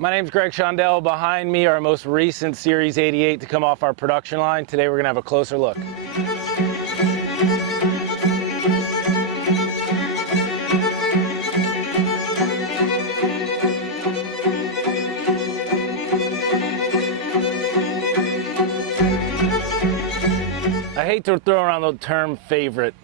My name's Greg Shondell. Behind me, our most recent Series 88 to come off our production line. Today we're going to have a closer look. I hate to throw around the term favorite,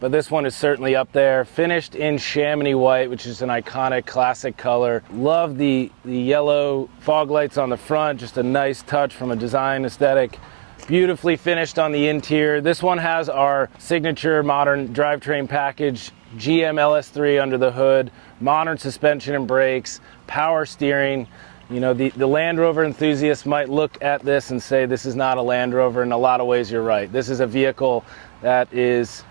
but this one is certainly up there. Finished in Chamonix White, which is an iconic classic color. Love the yellow fog lights on the front, just a nice touch from a design aesthetic. Beautifully finished on the interior. This one has our signature modern drivetrain package, GM LS3 under the hood, modern suspension and brakes, power steering. You know, the Land Rover enthusiasts might look at this and say this is not a Land Rover. In a lot of ways, you're right. This is a vehicle that is,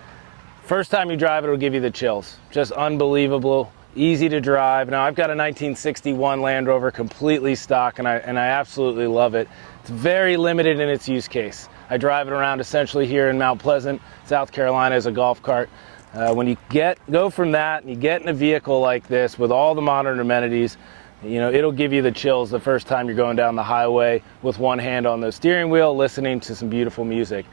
first time you drive it, it'll give you the chills. Just unbelievable, easy to drive. Now, I've got a 1961 Land Rover, completely stock, and I absolutely love it. It's very limited in its use case. I drive it around essentially here in Mount Pleasant, South Carolina, as a golf cart. When you go from that and you get in a vehicle like this with all the modern amenities, you know, it'll give you the chills the first time you're going down the highway with one hand on the steering wheel, listening to some beautiful music.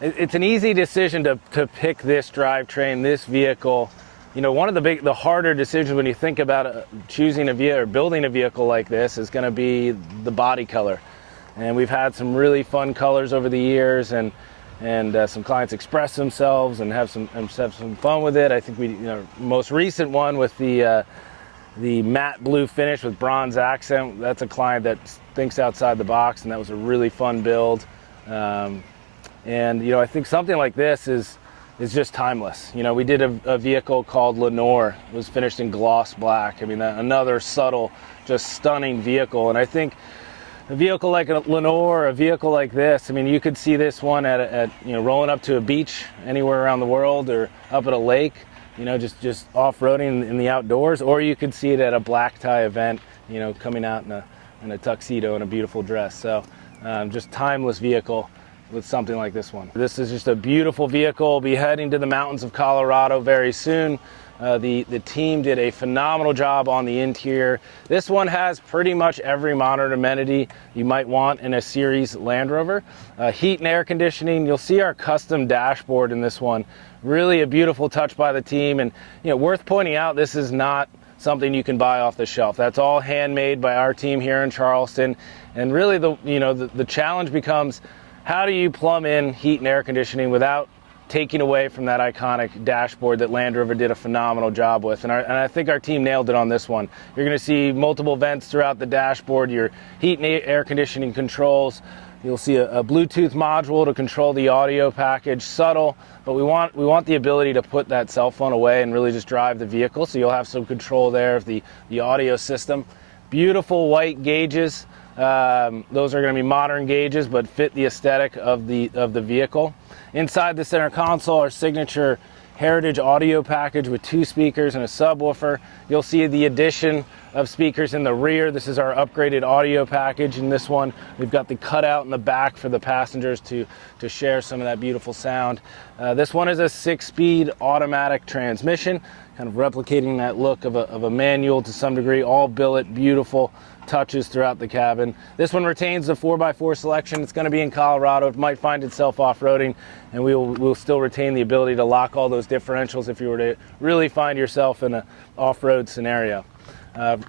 It's an easy decision to pick this drivetrain, this vehicle. You know, one of the harder decisions when you think about choosing a vehicle or building a vehicle like this is going to be the body color. And we've had some really fun colors over the years, and some clients express themselves and have some fun with it. I think most recent one with the matte blue finish with bronze accent, that's a client that thinks outside the box, and that was a really fun build. And you know, I think something like this is just timeless. You know, we did a vehicle called Lenore. It was finished in gloss black. I mean, another subtle, just stunning vehicle. And I think a vehicle like a Lenore, a vehicle like this, I mean, you could see this one at you know, rolling up to a beach anywhere around the world, or up at a lake, you know, just off-roading in the outdoors, or you could see it at a black tie event, you know, coming out in a tuxedo and a beautiful dress. So just timeless vehicle with something like this one. This is just a beautiful vehicle. We'll be heading to the mountains of Colorado very soon. The team did a phenomenal job on the interior. This one has pretty much every modern amenity you might want in a series Land Rover. Heat and air conditioning. You'll see our custom dashboard in this one. Really a beautiful touch by the team, and you know, worth pointing out, this is not something you can buy off the shelf. That's all handmade by our team here in Charleston. And really the challenge becomes, how do you plumb in heat and air conditioning without taking away from that iconic dashboard that Land Rover did a phenomenal job with? And I think our team nailed it on this one. You're going to see multiple vents throughout the dashboard, your heat and air conditioning controls. You'll see a Bluetooth module to control the audio package, subtle, but we want the ability to put that cell phone away and really just drive the vehicle, so you'll have some control there of the audio system. Beautiful white gauges. Those are going to be modern gauges, but fit the aesthetic of the vehicle. Inside the center console, our signature Heritage audio package with 2 speakers and a subwoofer. You'll see the addition of speakers in the rear. This is our upgraded audio package. In this one, we've got the cutout in the back for the passengers to share some of that beautiful sound. This one is a 6-speed automatic transmission, kind of replicating that look of a manual to some degree. All billet, beautiful touches throughout the cabin. This one retains the 4x4 selection. It's going to be in Colorado. It might find itself off-roading, and we'll still retain the ability to lock all those differentials if you were to really find yourself in an off-road scenario.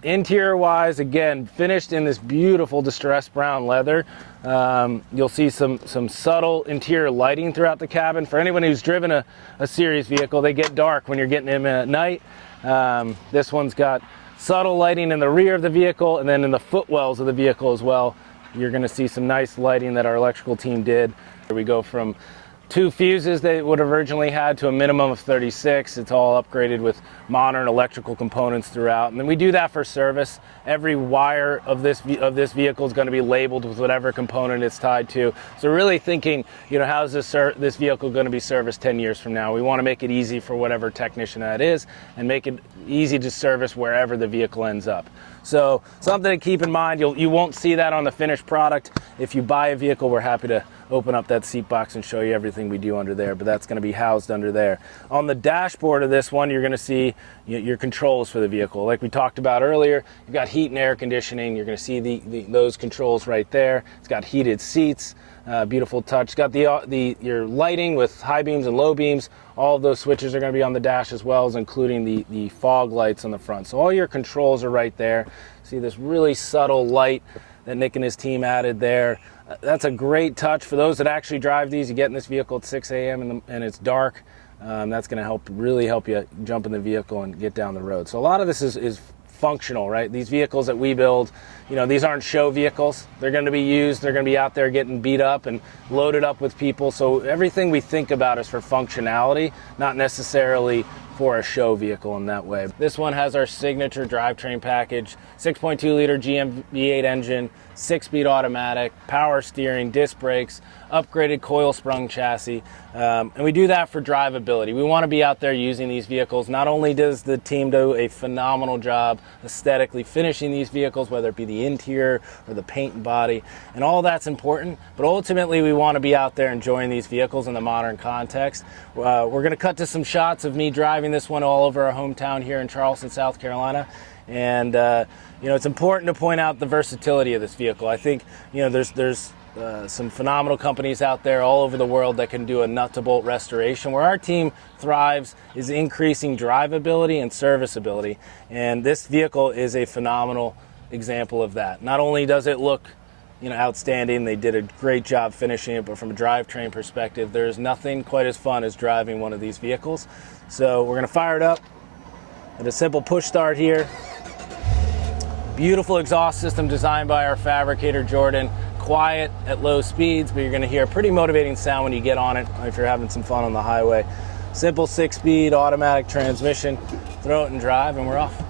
Interior-wise, again, finished in this beautiful distressed brown leather. You'll see some subtle interior lighting throughout the cabin. For anyone who's driven a series vehicle, they get dark when you're getting in at night. This one's got subtle lighting in the rear of the vehicle, and then in the footwells of the vehicle as well. You're going to see some nice lighting that our electrical team did. We go from 2 fuses they would have originally had to a minimum of 36. It's all upgraded with modern electrical components throughout. And then we do that for service. Every wire of this vehicle is going to be labeled with whatever component it's tied to. So really thinking, you know, how is this vehicle going to be serviced 10 years from now? We want to make it easy for whatever technician that is, and make it easy to service wherever the vehicle ends up. So something to keep in mind. You won't see that on the finished product. If you buy a vehicle, we're happy to open up that seat box and show you everything we do under there, but that's going to be housed under there. On the dashboard of this one, you're going to see your controls for the vehicle. Like we talked about earlier, you've got heat and air conditioning. You're going to see those controls right there. It's got heated seats. Beautiful touch. It's got your lighting with high beams and low beams. All of those switches are going to be on the dash as well, as including the fog lights on the front. So all your controls are right there. See this really subtle light that Nick and his team added there. That's a great touch for those that actually drive these. You get in this vehicle at 6 a.m. and it's dark. That's going to really help you jump in the vehicle and get down the road. So a lot of this is functional, right? These vehicles that we build, these aren't show vehicles. They're going to be used. They're going to be out there getting beat up and loaded up with people. So everything we think about is for functionality, not necessarily for a show vehicle in that way. This one has our signature drivetrain package, 6.2 liter GM V8 engine, 6-speed automatic, power steering, disc brakes, upgraded coil sprung chassis, and we do that for drivability. We want to be out there using these vehicles. Not only does the team do a phenomenal job aesthetically finishing these vehicles, whether it be the interior or the paint and body, and all that's important, but ultimately we want to be out there enjoying these vehicles in the modern context. We're going to cut to some shots of me driving this one all over our hometown here in Charleston, South Carolina, and it's important to point out the versatility of this vehicle. I think there's some phenomenal companies out there all over the world that can do a nut-to-bolt restoration. Where our team thrives is increasing drivability and serviceability, and this vehicle is a phenomenal example of that. Not only does it look outstanding, they did a great job finishing it, but from a drivetrain perspective, there's nothing quite as fun as driving one of these vehicles. So we're going to fire it up at a simple push start here. Beautiful exhaust system designed by our fabricator, Jordan. Quiet at low speeds, but you're going to hear a pretty motivating sound when you get on it if you're having some fun on the highway. Simple 6-speed automatic transmission. Throw it and drive, and we're off.